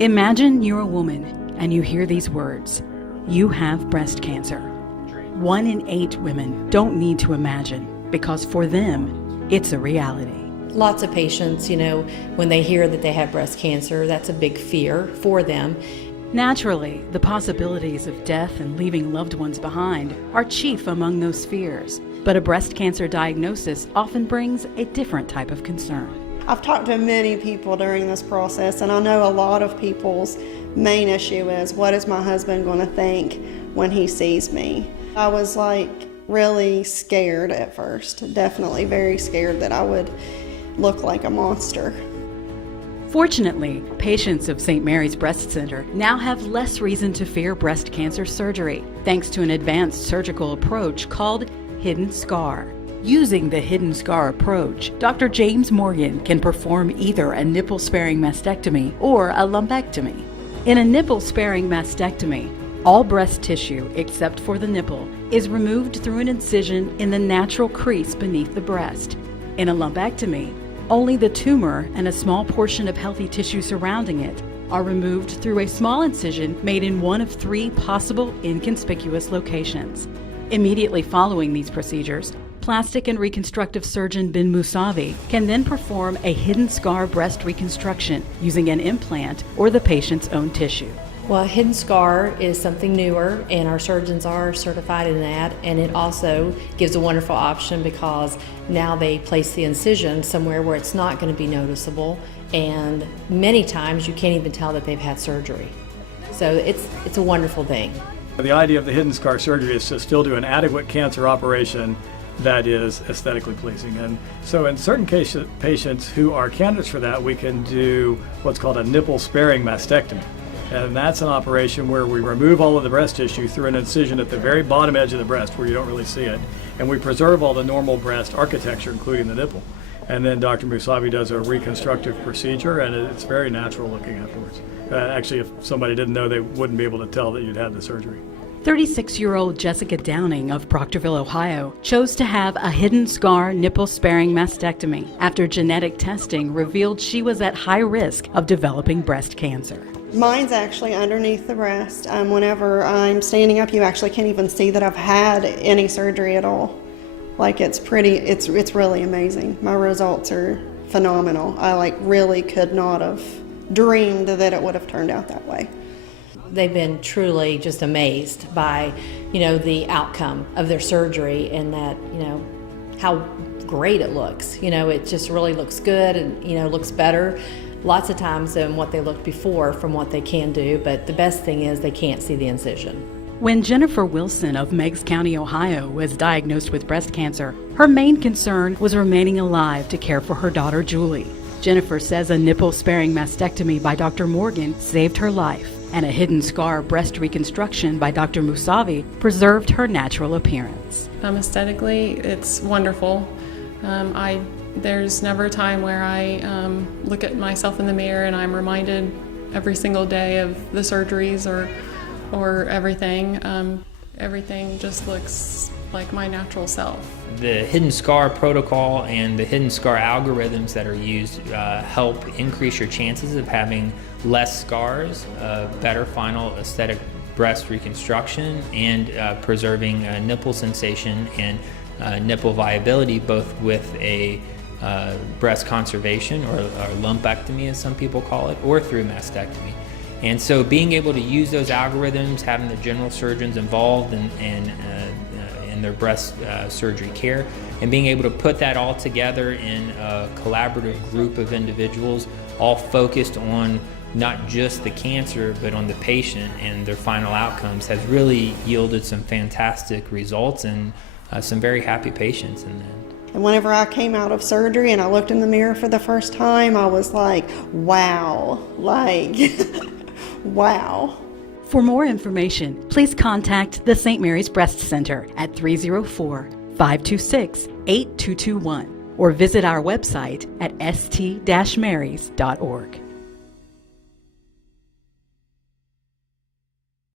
Imagine you're a woman and you hear these words: you have breast cancer. 1 in 8 women don't need to imagine, because for them, it's a reality. Lots of patients, when they hear that they have breast cancer, that's a big fear for them. Naturally, the possibilities of death and leaving loved ones behind are chief among those fears. But a breast cancer diagnosis often brings a different type of concern. I've talked to many people during this process, and I know a lot of people's main issue is, what is my husband going to think when he sees me? I was really scared at first, definitely very scared that I would look like a monster. Fortunately, patients of St. Mary's Breast Center now have less reason to fear breast cancer surgery, thanks to an advanced surgical approach called hidden scar. Using the hidden scar approach, Dr. James Morgan can perform either a nipple-sparing mastectomy or a lumpectomy. In a nipple-sparing mastectomy, all breast tissue, except for the nipple, is removed through an incision in the natural crease beneath the breast. In a lumpectomy, only the tumor and a small portion of healthy tissue surrounding it are removed through a small incision made in one of 3 possible inconspicuous locations. Immediately following these procedures, plastic and reconstructive surgeon Bin Musavi can then perform a hidden scar breast reconstruction using an implant or the patient's own tissue. Well, a hidden scar is something newer, and our surgeons are certified in that, and it also gives a wonderful option because now they place the incision somewhere where it's not going to be noticeable, and many times you can't even tell that they've had surgery. So it's a wonderful thing. The idea of the hidden scar surgery is to still do an adequate cancer operation that is aesthetically pleasing. And so in certain cases, patients who are candidates for that, we can do what's called a nipple-sparing mastectomy. And that's an operation where we remove all of the breast tissue through an incision at the very bottom edge of the breast where you don't really see it. And we preserve all the normal breast architecture, including the nipple. And then Dr. Musavi does a reconstructive procedure, and it's very natural looking afterwards. Actually, if somebody didn't know, they wouldn't be able to tell that you'd had the surgery. 36-year-old Jessica Downing of Proctorville, Ohio, chose to have a hidden scar nipple-sparing mastectomy after genetic testing revealed she was at high risk of developing breast cancer. Mine's actually underneath the breast. Whenever I'm standing up, you actually can't even see that I've had any surgery at all. It's really amazing. My results are phenomenal. I really could not have dreamed that it would have turned out that way. They've been truly just amazed by, the outcome of their surgery, and that, how great it looks. It just really looks good, and, looks better lots of times than what they looked before from what they can do. But the best thing is they can't see the incision. When Jennifer Wilson of Meigs County, Ohio, was diagnosed with breast cancer, her main concern was remaining alive to care for her daughter, Julie. Jennifer says a nipple-sparing mastectomy by Dr. Morgan saved her life, and a hidden scar breast reconstruction by Dr. Musavi preserved her natural appearance. Aesthetically, it's wonderful. There's never a time where I look at myself in the mirror and I'm reminded every single day of the surgeries or everything. Everything just looks like my natural self. The hidden scar protocol and the hidden scar algorithms that are used help increase your chances of having less scars, better final aesthetic breast reconstruction, and preserving nipple sensation and nipple viability, both with a breast conservation or lumpectomy, as some people call it, or through mastectomy. And so being able to use those algorithms, having the general surgeons involved in their breast surgery care, and being able to put that all together in a collaborative group of individuals, all focused on not just the cancer, but on the patient and their final outcomes, has really yielded some fantastic results and some very happy patients in that. And whenever I came out of surgery and I looked in the mirror for the first time, I was like, wow, wow. For more information, please contact the St. Mary's Breast Center at 304-526-8221 or visit our website at st-marys.org.